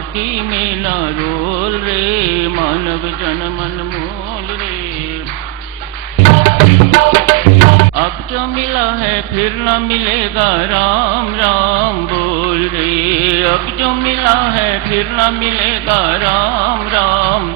माटी में न रोल रे, मानव जन्म अनमोल रे। अब जो मिला है फिर न मिलेगा, राम राम बोल रे। अब जो मिला है फिर न मिलेगा, राम राम।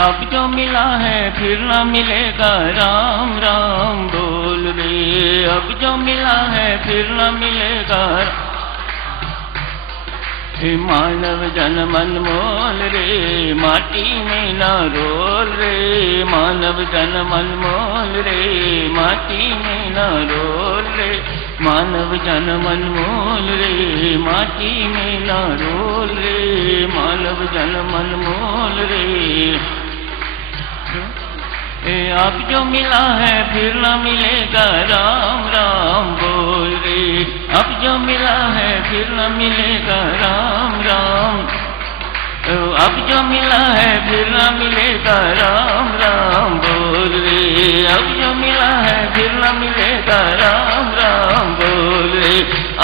अब जो मिला है फिर न मिलेगा, राम राम बोल रे। अब जो मिला है फिर न मिलेगा, मानव जन्म अनमोल रे, माटी में न रोल रे। मानव जन्म अनमोल रे, माटी में न रोल रे। मानव जन्म अनमोल रे, माटी में न रोल रे। मानव जन्म अनमोल रे। अब जो मिला है फिर न मिलेगा, राम राम बोल रे। अब जो मिला है फिर न मिलेगा, राम राम। अब जो मिला है फिर न मिलेगा, राम राम बोल रे। अब जो मिला है फिर न मिलेगा, राम राम बोल रे।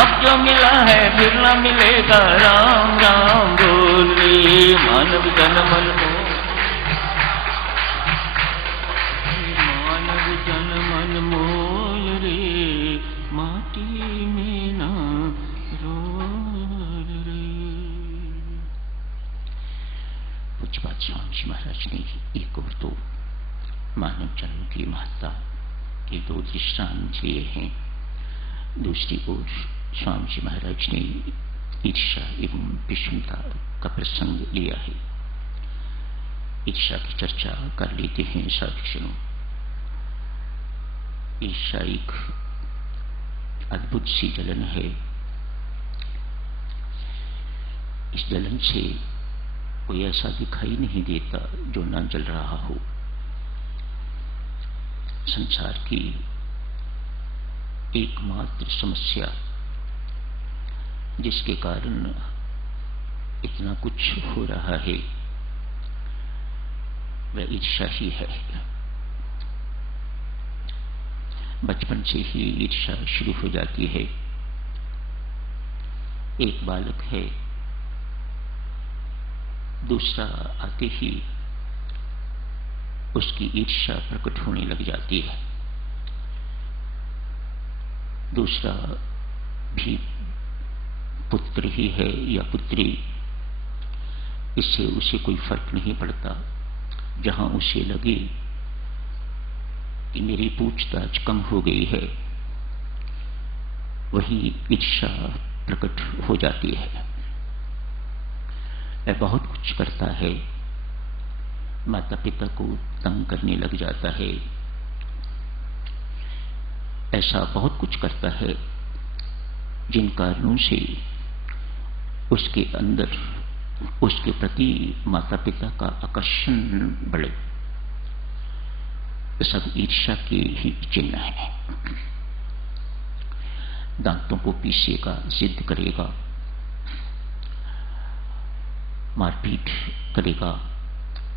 अब जो मिला है फिर न मिलेगा, राम राम बोल रे। मानव जन्म अनमोल, जन्म अनमोल रे, माटी में ना रोल रे। पूज्यपाद स्वामी जी महाराज ने एक और दो मानव जन्म की महत्ता के दो दृष्टांत लिए हैं। दूसरी ओर स्वामी जी महाराज ने ईर्ष्या एवं विषमता का प्रसंग लिया है। ईर्ष्या की चर्चा कर लेते हैं साधुजनों। ईर्ष्या एक अद्भुत सी जलन है। इस जलन से कोई ऐसा दिखाई नहीं देता जो ना जल रहा हो। संसार की एकमात्र समस्या जिसके कारण इतना कुछ हो रहा है वह ईर्ष्या ही है। बचपन से ही ईर्ष्या शुरू हो जाती है। एक बालक है, दूसरा आते ही उसकी ईर्ष्या प्रकट होने लग जाती है। दूसरा भी पुत्र ही है या पुत्री, इससे उसे कोई फर्क नहीं पड़ता। जहां उसे लगे कि मेरी पूछताछ कम हो गई है, वही ईर्ष्या प्रकट हो जाती है। वह बहुत कुछ करता है, माता पिता को तंग करने लग जाता है। ऐसा बहुत कुछ करता है जिन कारणों से उसके अंदर उसके प्रति माता पिता का आकर्षण बढ़े। सब ईर्ष्या के ही चिन्ह है। दांतों को पीसेगा, जिद करेगा, मारपीट करेगा,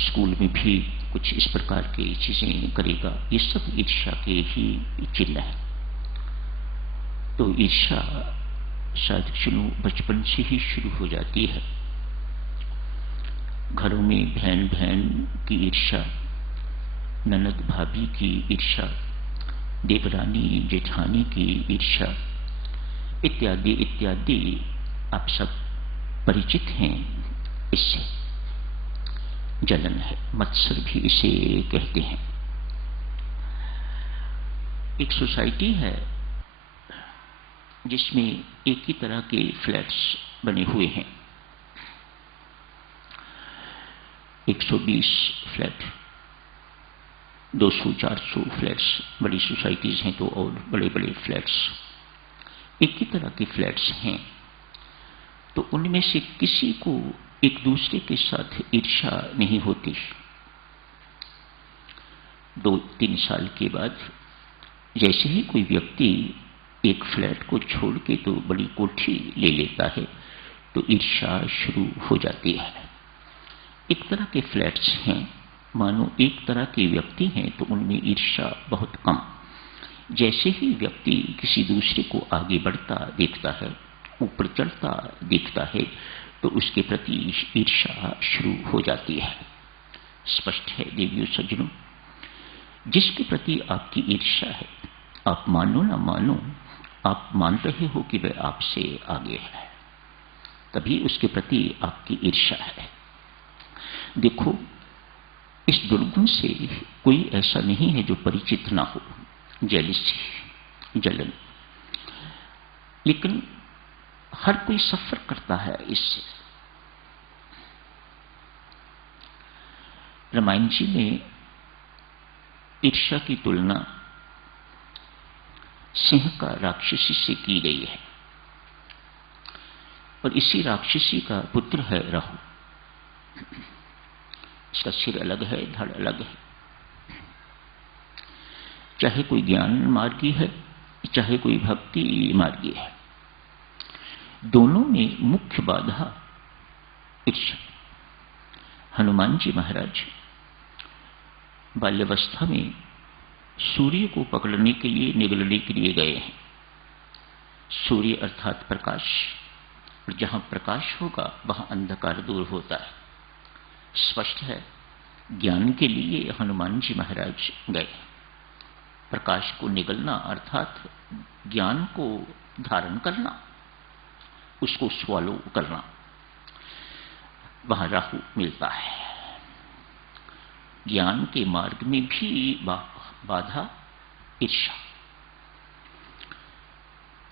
स्कूल में भी कुछ इस प्रकार की चीजें करेगा। ये सब ईर्ष्या के ही चिन्ह है। तो ईर्ष्या शायद शुरू बचपन से ही शुरू हो जाती है। घरों में बहन बहन की ईर्ष्या, ननद भाभी की ईर्ष्या, देवरानी जेठानी की ईर्ष्या इत्यादि इत्यादि आप सब परिचित हैं। इससे जलन है, मत्सर भी इसे कहते हैं। एक सोसाइटी है जिसमें एक ही तरह के फ्लैट्स बने हुए हैं। 120 फ्लैट, 200-400 फ्लैट्स, बड़ी सोसाइटीज हैं तो और बड़े बड़े फ्लैट्स। एक ही तरह के फ्लैट्स हैं, तो उनमें से किसी को एक दूसरे के साथ ईर्ष्या नहीं होती। 2-3 साल के बाद जैसे ही कोई व्यक्ति एक फ्लैट को छोड़ के तो बड़ी कोठी ले लेता है, तो ईर्ष्या शुरू हो जाती है। एक तरह के फ्लैट्स हैं, मानो एक तरह के व्यक्ति हैं तो उनमें ईर्ष्या बहुत कम। जैसे ही व्यक्ति किसी दूसरे को आगे बढ़ता देखता है, ऊपर चढ़ता देखता है, तो उसके प्रति ईर्ष्या शुरू हो जाती है। स्पष्ट है देवियों सज्जनों, जिसके प्रति आपकी ईर्ष्या है, आप मानो ना मानो, आप मान रहे हो कि वह आपसे आगे है, तभी उसके प्रति आपकी ईर्ष्या है। देखो, इस दुर्गुण से कोई ऐसा नहीं है जो परिचित ना हो, जेलिसी, जलन, लेकिन हर कोई सफर करता है इससे। रामायण जी में ईर्ष्या की तुलना सिंह का राक्षसी से की गई है, और इसी राक्षसी का पुत्र है राहु। इसका सिर अलग है, धड़ अलग है। चाहे कोई ज्ञान मार्गी है, चाहे कोई भक्ति मार्गी है, दोनों में मुख्य बाधा ईर्ष्या। हनुमान जी महाराज बाल्यावस्था में सूर्य को पकड़ने के लिए, निगलने के लिए गए हैं। सूर्य अर्थात प्रकाश, और जहां प्रकाश होगा वहां अंधकार दूर होता है। स्पष्ट है, ज्ञान के लिए हनुमान जी महाराज गए। प्रकाश को निगलना अर्थात ज्ञान को धारण करना, उसको स्वालो करना, वहां राहु मिलता है। ज्ञान के मार्ग में भी बाधा ईर्ष्या।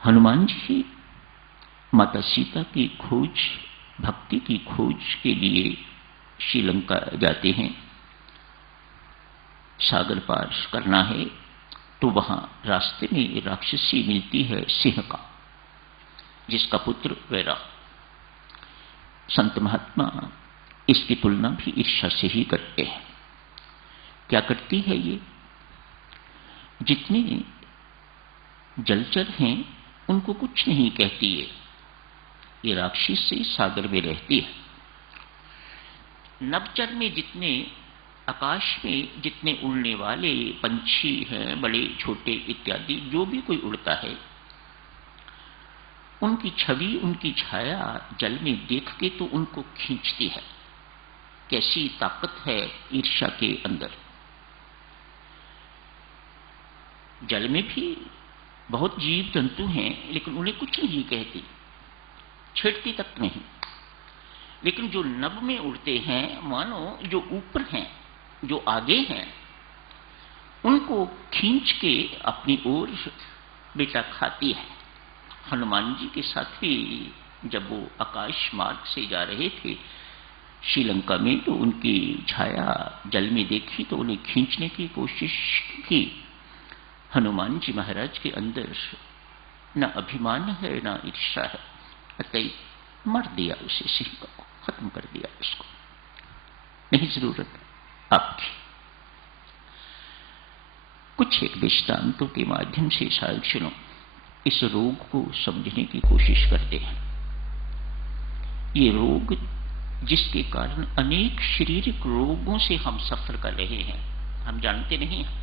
हनुमान जी माता सीता की खोज, भक्ति की खोज के लिए श्रीलंका जाते हैं। सागर पार करना है तो वहां रास्ते में राक्षसी मिलती है सिंह का, जिसका पुत्र वैरा। संत महात्मा इसकी तुलना भी ईर्ष्या से ही करते हैं। क्या करती है ये? जितने जलचर हैं उनको कुछ नहीं कहती है, ये राक्षसी सागर में रहती है। नवचर में जितने, आकाश में जितने उड़ने वाले पंछी हैं, बड़े छोटे इत्यादि, जो भी कोई उड़ता है, उनकी छवि, उनकी छाया जल में देख के तो उनको खींचती है। कैसी ताकत है ईर्ष्या के अंदर। जल में भी बहुत जीव जंतु हैं, लेकिन उन्हें कुछ नहीं कहती, छेड़ती तक नहीं। लेकिन जो नभ में उड़ते हैं, मानो जो ऊपर हैं, जो आगे हैं, उनको खींच के अपनी ओर बेटा खाती है। हनुमान जी के साथ भी जब वो आकाश मार्ग से जा रहे थे श्रीलंका में, तो उनकी छाया जल में देखी तो उन्हें खींचने की कोशिश की। हनुमान जी महाराज के अंदर न अभिमान है न ईर्ष्या है, अतः मर दिया उसे, सिंह को खत्म कर दिया, उसको नहीं जरूरत आपकी। कुछ एक दृष्टांतों के माध्यम से शायद सुनो, इस रोग को समझने की कोशिश करते हैं। ये रोग जिसके कारण अनेक शारीरिक रोगों से हम सफर कर रहे हैं, हम जानते नहीं हैं।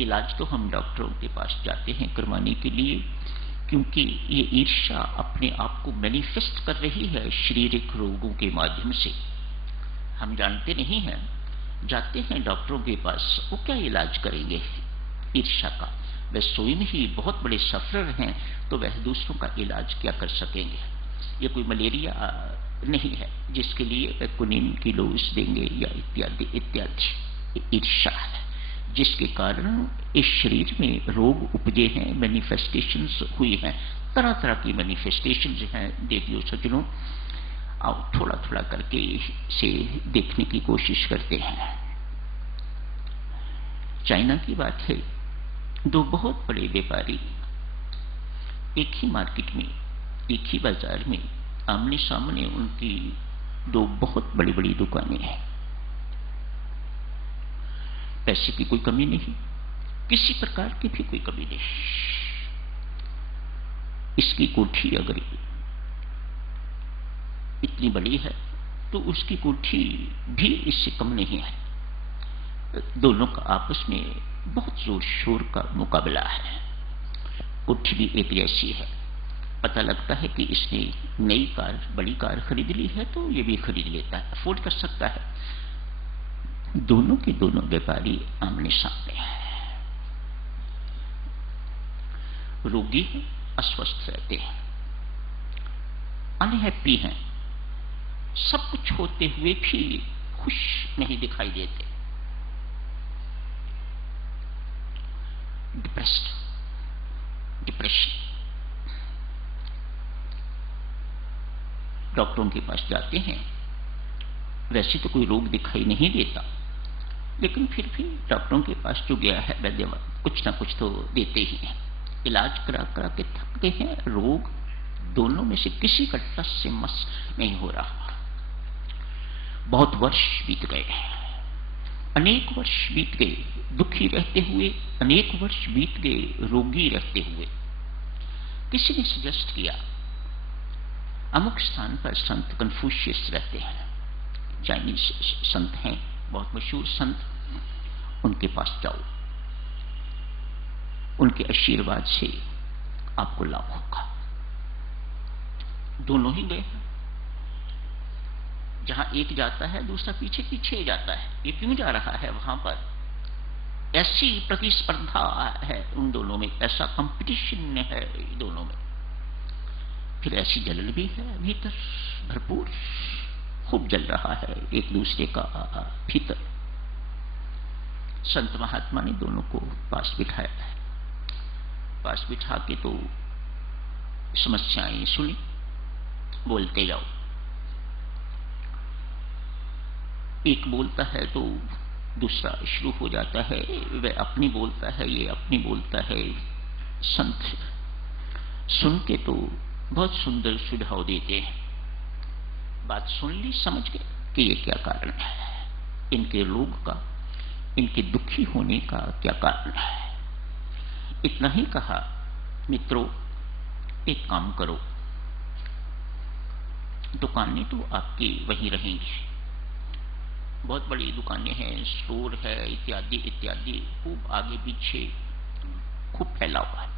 इलाज तो हम डॉक्टरों के पास जाते हैं करवाने के लिए, क्योंकि ये ईर्ष्या अपने आप को मैनिफेस्ट कर रही है शारीरिक रोगों के माध्यम से। हम जानते नहीं हैं, जाते हैं डॉक्टरों के पास, वो क्या इलाज करेंगे ईर्ष्या का? वह स्वयं ही बहुत बड़े सफरर हैं, तो वह दूसरों का इलाज क्या कर सकेंगे? ये कोई मलेरिया नहीं है जिसके लिए वह कुनीन की डोज देंगे या इत्यादि इत्यादि। ईर्ष्या है जिसके कारण इस शरीर में रोग उपजे हैं, मैनिफेस्टेशंस हुई हैं, तरह तरह की मैनिफेस्टेशंस हैं। देवियों सज्जनों, आओ थोड़ा थोड़ा करके से देखने की कोशिश करते हैं। चाइना की बात है, दो बहुत बड़े व्यापारी एक ही मार्केट में, एक ही बाजार में, आमने सामने उनकी दो बहुत बड़ी बड़ी दुकानें हैं। पैसे की कोई कमी नहीं, किसी प्रकार की भी कोई कमी नहीं। इसकी कोठी अगर इतनी बड़ी है तो उसकी कोठी भी इससे कम नहीं है। दोनों का आपस में बहुत जोर शोर का मुकाबला है। कोठी भी एक जैसी है, पता लगता है कि इसने नई कार, बड़ी कार खरीद ली है तो ये भी खरीद लेता है, अफोर्ड कर सकता है। दोनों के दोनों व्यापारी आमने सामने हैं, रोगी हैं, अस्वस्थ रहते हैं, अनहैप्पी हैं, सब कुछ होते हुए भी खुश नहीं दिखाई देते, डिप्रेशन। डॉक्टरों के पास जाते हैं, वैसे तो कोई रोग दिखाई नहीं देता, लेकिन फिर भी डॉक्टरों के पास जो गया है वैद्य कुछ ना कुछ तो देते ही हैं। इलाज करा करा के थक गए हैं, रोग दोनों में से किसी का टस से मस नहीं हो रहा। बहुत वर्ष बीत गए, अनेक वर्ष बीत गए दुखी रहते हुए, अनेक वर्ष बीत गए रोगी रहते हुए। किसी ने सजेस्ट किया, अमुक स्थान पर संत कन्फ्यूशियस रहते हैं, चाइनीज संत हैं, बहुत मशहूर संत, उनके पास जाओ, उनके आशीर्वाद से आपको लाभ होगा। दोनों ही गए, जहां एक जाता है दूसरा पीछे पीछे जाता है। ये क्यों जा रहा है वहां पर? ऐसी प्रतिस्पर्धा है उन दोनों में, ऐसा कंपटीशन है दोनों में, फिर ऐसी जलन भी है भीतर भरपूर, खूब जल रहा है एक दूसरे का भीतर। संत महात्मा ने दोनों को पास बिठाया है, पास बिठा के तो समस्याएं सुनी, बोलते जाओ। एक बोलता है तो दूसरा शुरू हो जाता है, वह अपनी बोलता है, ये अपनी बोलता है। संत सुन के तो बहुत सुंदर सुझाव देते हैं, बात सुन ली, समझ गए कि ये क्या कारण है, इनके रोग का, इनके दुखी होने का क्या कारण है। इतना ही कहा, मित्रों एक काम करो, दुकानें तो आपकी वहीं रहेंगी, बहुत बड़ी दुकानें हैं, स्टोर है, इत्यादि इत्यादि, खूब आगे पीछे खूब फैला हुआ है।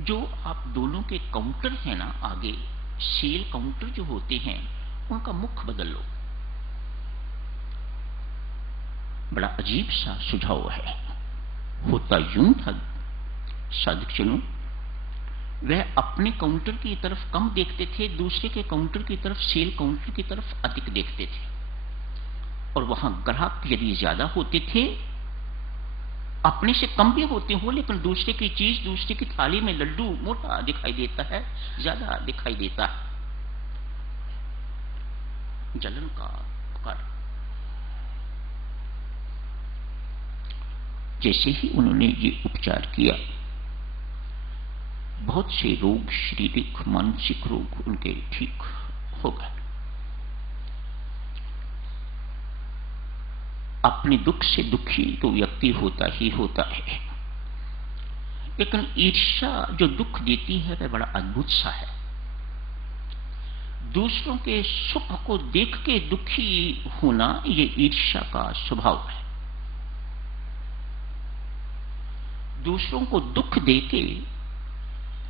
जो आप दोनों के काउंटर हैं ना, आगे सेल काउंटर जो होते हैं, उनका मुख बदल लो। बड़ा अजीब सा सुझाव है। होता यूं था साधुजनों, वह अपने काउंटर की तरफ कम देखते थे, दूसरे के काउंटर की तरफ, सेल काउंटर की तरफ अधिक देखते थे, और वहां ग्राहक यदि ज्यादा होते थे, अपने से कम भी होते हो, लेकिन दूसरे की चीज, दूसरे की थाली में लड्डू मोटा दिखाई देता है, ज्यादा दिखाई देता है। जलन का कर। जैसे ही उन्होंने ये उपचार किया, बहुत से रोग, शारीरिक मानसिक रोग उनके ठीक हो गए। अपने दुख से दुखी तो व्यक्ति होता ही होता है, लेकिन ईर्ष्या जो दुख देती है वह बड़ा अद्भुत सा है। दूसरों के सुख को देख के दुखी होना, ये ईर्ष्या का स्वभाव है। दूसरों को दुख देके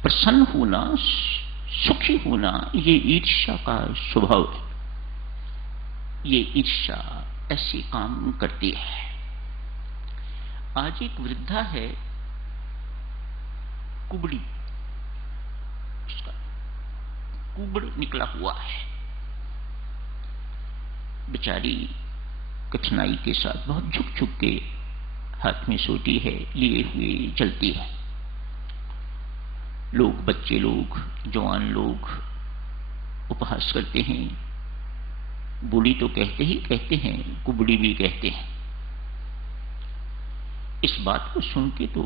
प्रसन्न होना, सुखी होना, ये ईर्ष्या का स्वभाव है। ये ईर्ष्या ऐसे काम करती है। आज एक वृद्धा है, कुबड़ी, उसका कुबड़ निकला हुआ है, बेचारी कठिनाई के साथ बहुत झुक झुक के हाथ में सोटी है लिए हुए चलती है। लोग, बच्चे लोग, जवान लोग उपहास करते हैं, बूढ़ी तो कहते ही कहते हैं, कुबड़ी भी कहते हैं। इस बात को सुन के तो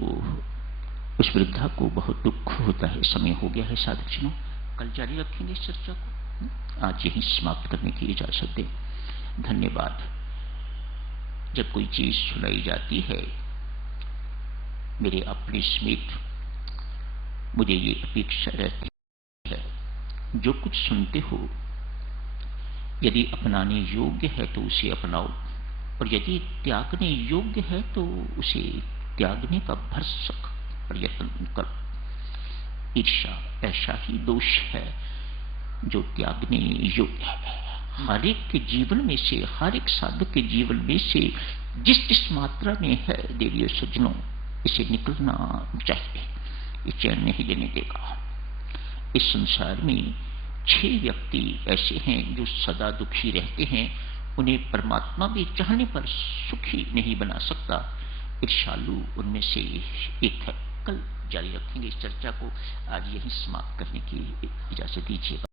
उस वृद्धा को बहुत दुख होता है। समय हो गया है साधुजनों, कल जारी रखेंगे इस चर्चा को, आज यही समाप्त करने की इजाजत दें। धन्यवाद। जब कोई चीज सुनाई जाती है मेरे अपने समेत, मुझे ये अपेक्षा रहती है, जो कुछ सुनते हो यदि अपनाने योग्य है तो उसे अपनाओ, और यदि त्यागने योग्य है तो उसे त्यागने का भरसक प्रयत्न करो। ईर्ष्या ऐसा ही दोष है जो त्यागने योग्य है। हर एक के जीवन में से, हर एक साधक के जीवन में से जिस जिस मात्रा में है देवियों सज्जनों, इसे निकलना चाहिए। ये चैन नहीं लेने देगा। इस संसार में 6 व्यक्ति ऐसे हैं जो सदा दुखी रहते हैं, उन्हें परमात्मा भी चाहने पर सुखी नहीं बना सकता। ईर्ष्यालु उनमें से एक है। कल जारी रखेंगे इस चर्चा को, आज यही समाप्त करने की इजाजत दीजिएगा।